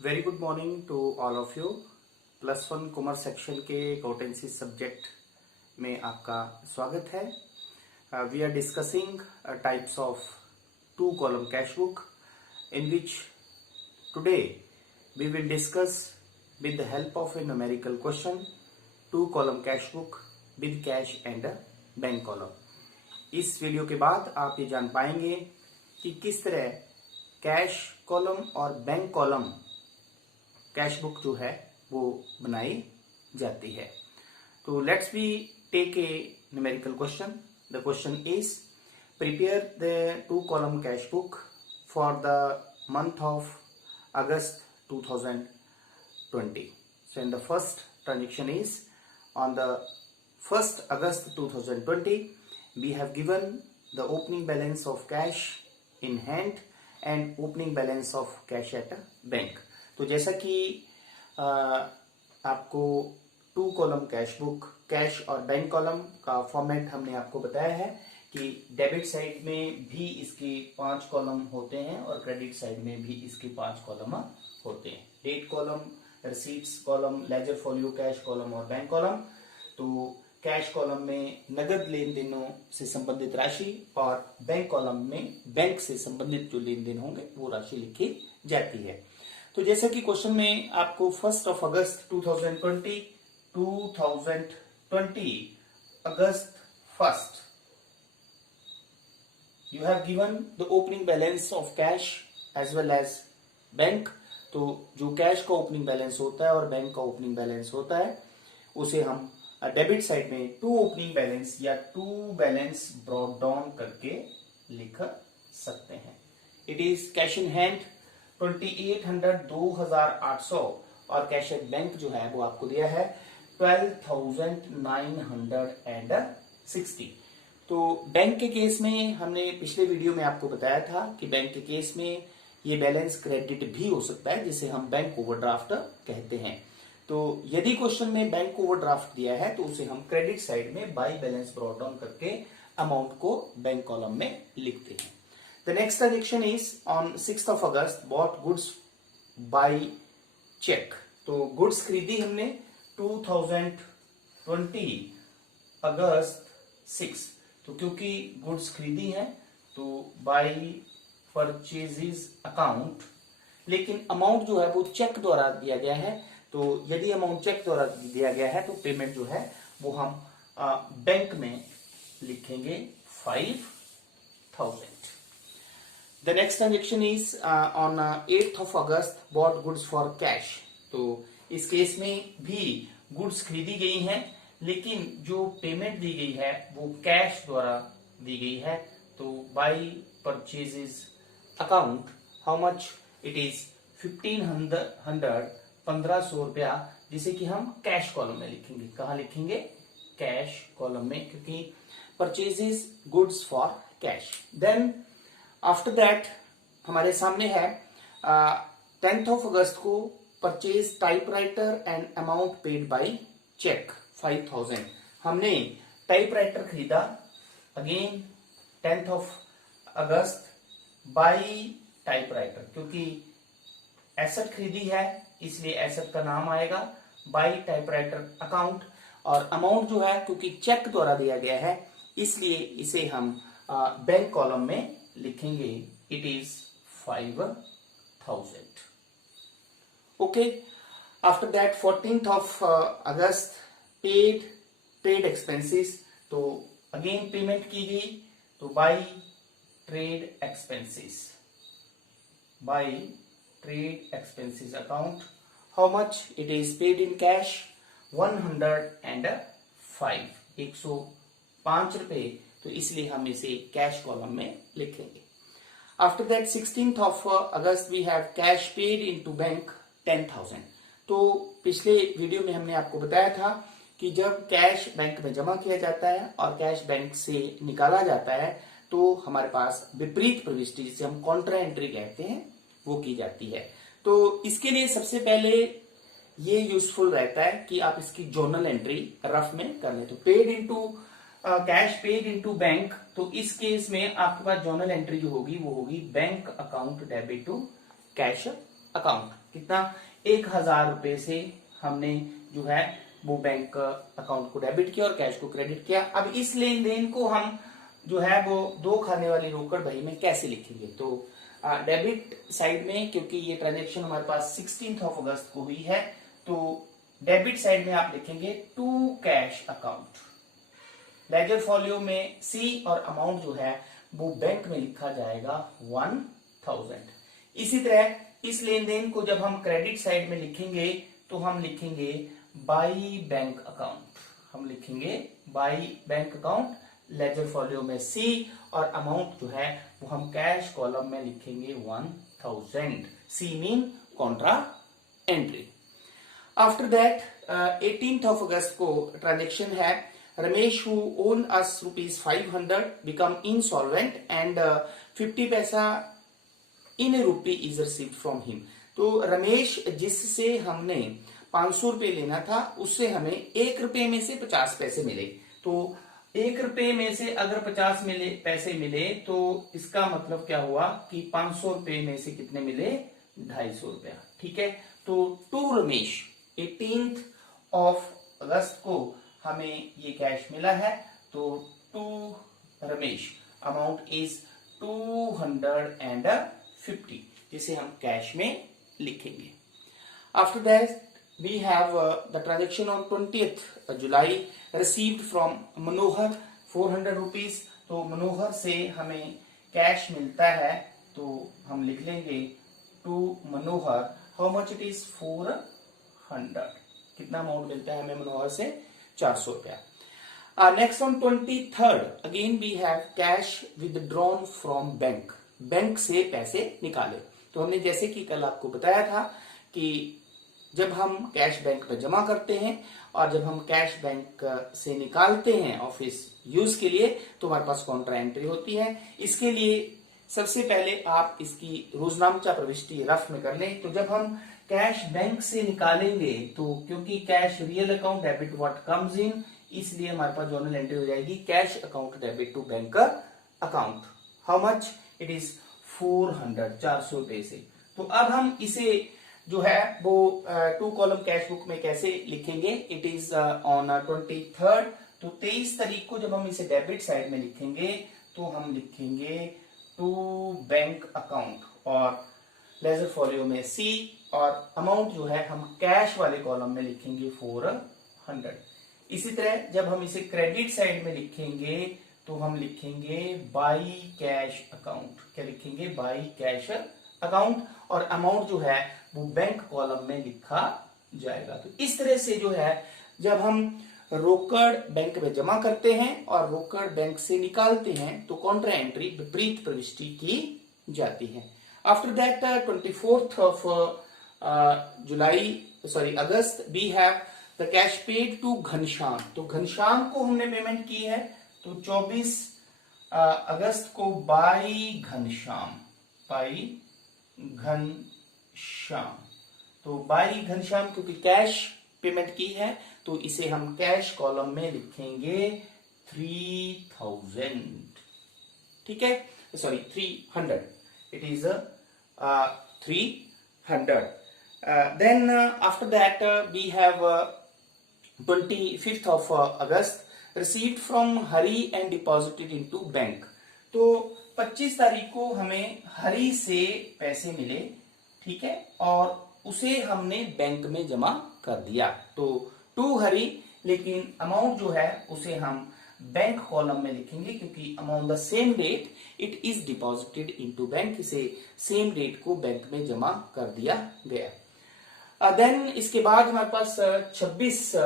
Very good morning to all of you. Plus one commerce section के accountancy subject में आपका स्वागत है। We are discussing types of two column cash book in which today we will discuss with the help of a numerical question two column cash book with cash and bank column. इस video के बाद आप ये जान पाएंगे कि किस तरह कैश कॉलम और बैंक कॉलम कैश बुक जो है वो बनाई जाती है। तो let's be take a numerical question. The question is prepare the two column cash book for the month of August 2020. So in the first transaction is on the 1st August 2020 we have given the opening balance of cash in hand and opening balance of cash at a bank. तो जैसा कि आपको two column cash book cash और bank column का format हमने आपको बताया है कि डेबिट साइड में भी इसके 5 कॉलम होते हैं और क्रेडिट साइड में भी इसके 5 कॉलम होते हैं। Date column, receipts column, ledger folio cash column और बैंक कॉलम। तो कैश कॉलम में नगद लेन देनों से संबंधित राशि और बैंक कॉलम में बैंक से संबंधित जो लेन देन होंगे वो राशि लिखी जाती है। तो जैसा कि क्वेश्चन में आपको 1st of August 2020 August 1st you have given the opening balance of cash as well as bank. तो जो कैश का ओपनिंग बैलेंस होता है और बैंक का ओपनिंग बैलेंस होता है उसे हम डेबिट साइड में टू ओपनिंग बैलेंस या टू बैलेंस ब्रॉट डाउन करके लिख सकते हैं। It is cash in hand 2800 और कैश एट बैंक जो है वो आपको दिया है 12,960। तो बैंक के केस में हमने पिछले वीडियो में आपको बताया था कि बैंक के केस में ये बैलेंस क्रेडिट भी हो सकता है जिसे हम बैंक ओवरड्राफ्ट कहते हैं। तो यदि क्वेश्चन में बैंक ओवरड्राफ्ट दिया है तो उसे हम क्रेडिट साइड में बाई बैलेंस ब्रॉट डाउन करके अमाउंट को बैंक कॉलम में लिखते हैं। The next transaction is on 6th of August bought goods by check. तो गुड्स खरीदी हमने 2020 अगस्त 6। तो क्योंकि गुड्स खरीदी है तो बाय परचेजेस अकाउंट, लेकिन अमाउंट जो है वो चेक द्वारा दिया गया है। तो यदि अमाउंट चेक द्वारा दिया गया है तो पेमेंट जो है वो हम बैंक में लिखेंगे 5,000। The next transaction is on 8th of August bought goods for cash. तो इस केस में भी गुड्स खरीदी गई हैं लेकिन जो पेमेंट दी गई है वो कैश द्वारा दी गई है। तो by purchases account how much it is 1500 रुपया, जिसे कि हम कैश कॉलम में लिखेंगे। कहाँ लिखेंगे? कैश कॉलम में, क्योंकि purchases goods for cash. Then after that हमारे सामने है 10th of अगस्त को purchase typewriter and amount paid by cheque 5,000। हमने टाइपराइटर खरीदा again 10th of August by typewriter, क्योंकि एसेट खरीदी है इसलिए एसेट का नाम आएगा बाय टाइपराइटर अकाउंट। और अमाउंट जो है क्योंकि चेक द्वारा दिया गया है इसलिए इसे हम बैंक कॉलम में लिखेंगे। It is 5,000। Okay, after that 14th of August paid trade expenses. तो अगेन पेमेंट की गई तो by trade expenses account how much it is paid in cash 105 रुपए। तो इसलिए हम इसे कैश कॉलम में लिखेंगे। After that 16th of August we have cash paid into bank 10,000। तो पिछले वीडियो में हमने आपको बताया था कि जब कैश बैंक में जमा किया जाता है और कैश बैंक से निकाला जाता है तो हमारे पास विपरीत प्रविष्टि, जिसे हम कॉन्ट्रा एंट्री कहते हैं, वो की जाती है। तो इसके लिए सबसे पहले ये यूजफुल रहता है कि आप इसकी जर्नल एंट्री रफ में कर लें। तो paid into cash paid into bank, तो इस केस में आपके पास जर्नल एंट्री जो होगी वो होगी bank account debit to cash account. कितना, 1000 रुपए से हमने जो है वो बैंक अकाउंट को डेबिट किया और कैश को क्रेडिट किया। अब इस लेन देन को हम जो है वो दो खाने वाली रोकड़ बही में कैसे लिखेंगे, तो डेबिट साइड में, क्योंकि ये ट्रांजेक्शन हमारे पास 16 अगस्त को हुई है, तो डेबिट साइड में आप लिखेंगे to cash account. Ledger folio में सी और अमाउंट जो है वो बैंक में लिखा जाएगा 1000। इसी तरह इस लेन देन को जब हम क्रेडिट साइड में लिखेंगे तो हम लिखेंगे बाई बैंक अकाउंट, हम लिखेंगे by bank account. Ledger folio में सी और अमाउंट जो है वो हम कैश कॉलम में लिखेंगे 1000। C mean contra entry. After that 18 अगस्त को ट्रांजेक्शन है, Ramesh who owned us ₹500 become insolvent and 50 पैसा in a rupee is received from him। तो रमेश जिससे हमने 500 रुपए लेना था उससे हमें 1 रुपए में से 50 पैसे मिले। तो 1 रुपए में से अगर 50 पैसे मिले तो इसका मतलब क्या हुआ कि 500 रुपए में से कितने मिले, 250 रुपया। ठीक है, तो टू रमेश 18 अगस्त को हमें ये कैश मिला है, तो टू रमेश अमाउंट इज 250, जिसे हम कैश में लिखेंगे। After that we have the transaction on 20 July received from Manohar 400 rupees. तो मनोहर से हमें कैश मिलता है, तो हम लिख लेंगे to Manohar how much it is 400। कितना अमाउंट मिलता है हमें मनोहर से, 400 रुपया। Next on 23 again we have cash withdrawn from bank. Bank से पैसे निकाले। तो हमने जैसे कि कल आपको बताया था कि जब हम कैश बैंक में जमा करते हैं और जब हम कैश बैंक से निकालते हैं ऑफिस यूज के लिए तो हमारे पास कॉन्ट्रा एंट्री होती है। इसके लिए सबसे पहले आप इसकी रोजनामचा प्रविष्टि रफ में कर लें। तो जब हम कैश बैंक से निकालेंगे तो क्योंकि cash real account debit what comes in, इसलिए हमारे पास जर्नल एंट्री हो जाएगी cash account debit to bank account. How much it is 400, 400 रुपए से। तो अब हम इसे जो है वो 2 कॉलम कैश बुक में कैसे लिखेंगे, इट इज ऑन 23। तो 23 तारीख को जब हम इसे डेबिट साइड में लिखेंगे तो हम लिखेंगे टू बैंक अकाउंट और लेजर फॉलियो में सी और अमाउंट जो है हम कैश वाले कॉलम में लिखेंगे 400। इसी तरह जब हम इसे क्रेडिट साइड में लिखेंगे तो हम लिखेंगे बाई कैश अकाउंट। क्या लिखेंगे, बाई कैश अकाउंट, और अमाउंट जो है वो बैंक कॉलम में लिखा जाएगा। तो इस तरह से जो है जब हम रोकड़ बैंक में जमा करते हैं और रोकड़ बैंक से निकालते हैं तो कॉन्ट्रा एंट्री विपरीत प्रविष्टि की जाती है। After that 24 August we have the cash paid to Ghanshyam. तो घनश्याम को हमने पेमेंट की है, तो 24 अगस्त को बाई घनश्याम, तो बाई घनश्याम क्योंकि कैश पेमेंट की है तो इसे हम कैश कॉलम में लिखेंगे 3000। ठीक है, sorry 300, it is 300। Then after that we have 25 August received from Hari and deposited into bank. तो 25 तारीख को हमें हरी से पैसे मिले, ठीक है, और उसे हमने बैंक में जमा कर दिया। तो टू हरी, लेकिन अमाउंट जो है उसे हम बैंक कॉलम में लिखेंगे क्योंकि amount the same date it is deposited into bank, इसे सेम डेट को बैंक में जमा कर दिया गया। देन इसके बाद हमारे पास 26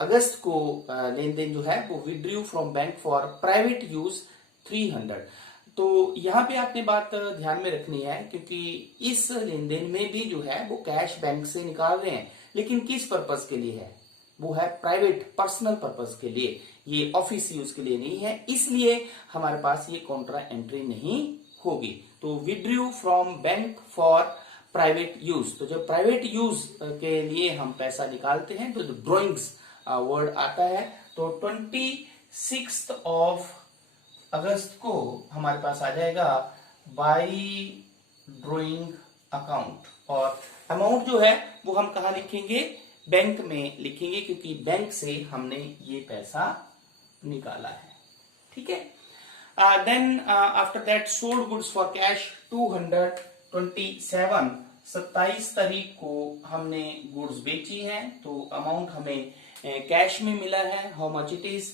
अगस्त को लेन देन जो है वो withdrew from bank for private use 300। तो यहाँ पे आपने बात ध्यान में रखनी है क्योंकि इस लेन देन में भी जो है वो कैश बैंक से निकाल रहे हैं, लेकिन किस पर्पस के लिए है, वो है प्राइवेट पर्सनल पर्पस के लिए, ये ऑफिस यूज के लिए नहीं है, इसलिए हमारे पास ये कॉन्ट्रा एंट्री नहीं होगी। तो withdrew from bank for private use, तो जब प्राइवेट यूज के लिए हम पैसा निकालते हैं तो ड्रॉइंग्स वर्ड आता है। तो 26 अगस्त को हमारे पास आ जाएगा बाई ड्रॉइंग अकाउंट और अमाउंट जो है वो हम कहाँ लिखेंगे, बैंक में लिखेंगे, क्योंकि बैंक से हमने ये पैसा निकाला है। ठीक है। Then after that sold goods for cash 227, 27 तारीख को हमने गुड्स बेची है, तो अमाउंट हमें कैश में मिला है। हाउ मच इट इज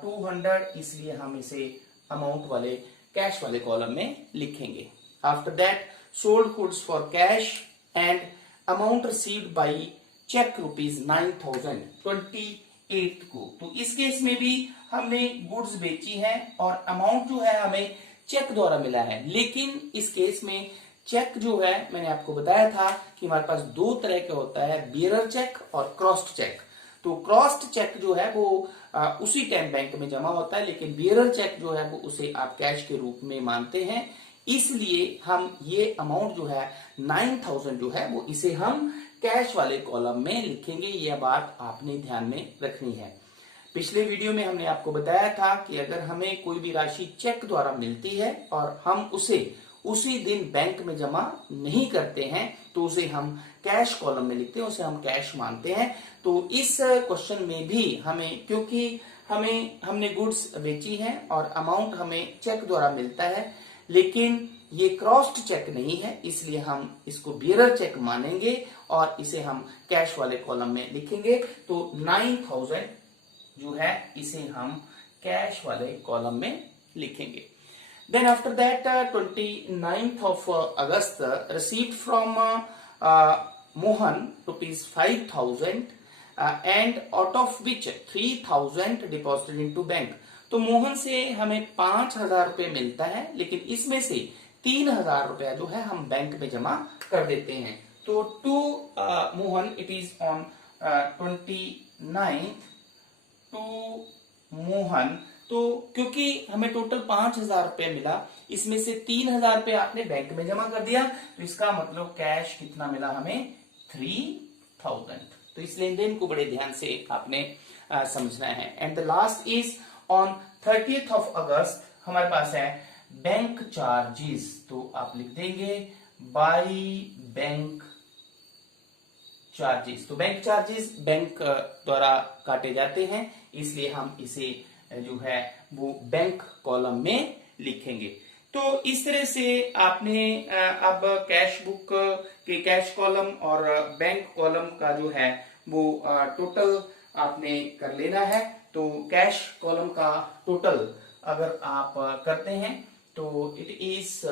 200, इसलिए हम इसे अमाउंट वाले कैश वाले कॉलम में लिखेंगे। After that sold goods for cash and amount received by cheque ₹9,000 28 को, तो इस केस में भी हमने गुड्स बेची है और अमाउंट जो है हमें चेक द्वारा मिला है। लेकिन इस केस में चेक जो है, मैंने आपको बताया था कि हमारे पास दो तरह का होता है, बियरर चेक और क्रॉस्ड चेक। तो क्रॉस्ड चेक जो है वो उसी टाइम बैंक में जमा होता है, लेकिन बियरर चेक जो है वो उसे आप कैश के रूप में मानते हैं। इसलिए हम ये अमाउंट जो है 9,000 जो है वो इसे हम कैश वाले कॉलम में लिखेंगे। यह बात आपने ध्यान में रखनी है। पिछले वीडियो में हमने आपको बताया था कि अगर हमें कोई भी राशि चेक द्वारा मिलती है और हम उसे उसी दिन बैंक में जमा नहीं करते हैं तो उसे हम कैश कॉलम में लिखते हैं, उसे हम कैश मानते हैं। तो इस क्वेश्चन में भी हमें, क्योंकि हमने गुड्स बेची है और अमाउंट हमें चेक द्वारा मिलता है, लेकिन ये क्रॉस्ड चेक नहीं है, इसलिए हम इसको बियरर चेक मानेंगे और इसे हम कैश वाले कॉलम में लिखेंगे। तो 9,000 जो है इसे हम कैश वाले कॉलम में लिखेंगे। Then after that 29th of August received from Mohan ₹5,000 and out of which 3,000 deposited into bank। तो मोहन से हमें 5,000 रुपए मिलता है, लेकिन इसमें से 3,000 रुपया जो है हम बैंक में जमा कर देते हैं। तो to Mohan it is on 29th to Mohan. तो क्योंकि हमें टोटल 5,000 रुपया मिला, इसमें से 3,000 रुपया आपने बैंक में जमा कर दिया, तो इसका मतलब कैश कितना मिला हमें 3,000। तो इस लेन देन को बड़े ध्यान से आपने समझना है। And the last is on 30th of August हमारे पास है बैंक चार्जेस। तो आप लिख देंगे बाई बैंक चार्जेस। तो बैंक चार्जेस बैंक द्वारा काटे जाते हैं, इसलिए हम इसे जो है वो बैंक कॉलम में लिखेंगे। तो इस तरह से आपने अब कैश बुक के कैश कॉलम और बैंक कॉलम का जो है वो टोटल आपने कर लेना है। तो कैश कॉलम का टोटल अगर आप करते हैं तो it is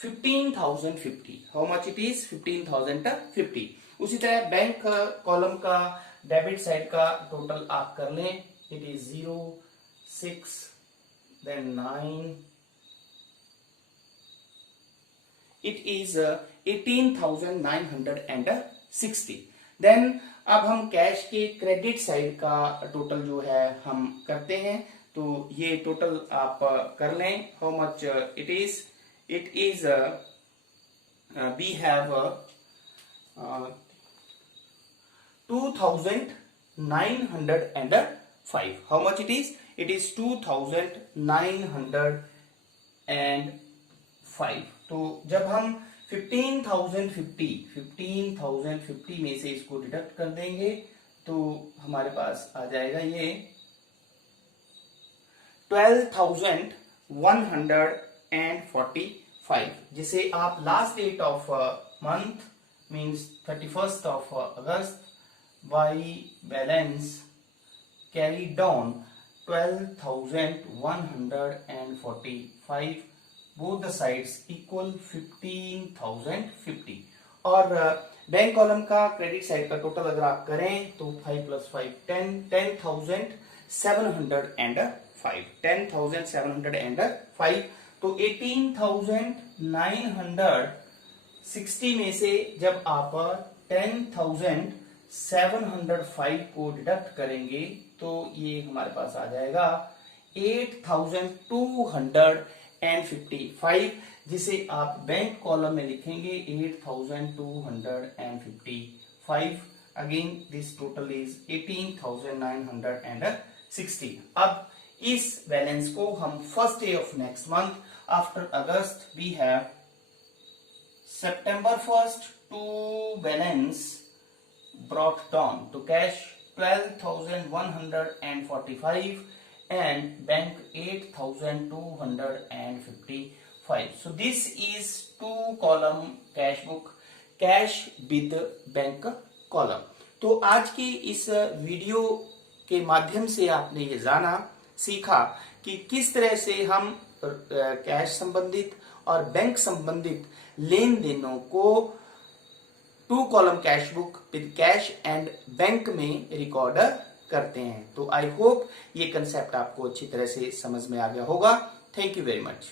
15,050। How much it is 15,050। उसी तरह बैंक कॉलम का डेबिट साइड का टोटल आप कर लें। It is 0, 6, then 9, it is 18,960। Then अब हम कैश के क्रेडिट साइड का टोटल जो है हम करते हैं। तो ये टोटल आप कर लें। How much it is we have 2,905। How much it is 2,905। तो जब हम 15,050 में से इसको डिडक्ट कर देंगे तो हमारे पास आ जाएगा ये 12,145, जिसे आप last date of month means 31st of August by balance carry down 12,145, both the sides equal 15,050। और बैंक कॉलम का क्रेडिट साइड का टोटल अगर आप करें तो 5 + 5 10,705। तो 18,960 में से जब आप 10,705 को डिडक्ट करेंगे तो ये हमारे पास आ जाएगा 8,255, जिसे आप बैंक कॉलम में लिखेंगे 8,255। Again this total is 18,960। अब इस बैलेंस को हम first day of next month after August we have September 1st to balance brought down to cash 12,145 and bank 8,255. So this is two column cash book, cash with bank column. तो आज की इस video के माध्यम से आपने ये जाना सीखा कि किस तरह से हम कैश संबंधित और बैंक संबंधित लेन देनों को two column cash book with cash and bank में रिकॉर्ड करते हैं। तो आई होप ये कंसेप्ट आपको अच्छी तरह से समझ में आ गया होगा। Thank you very much.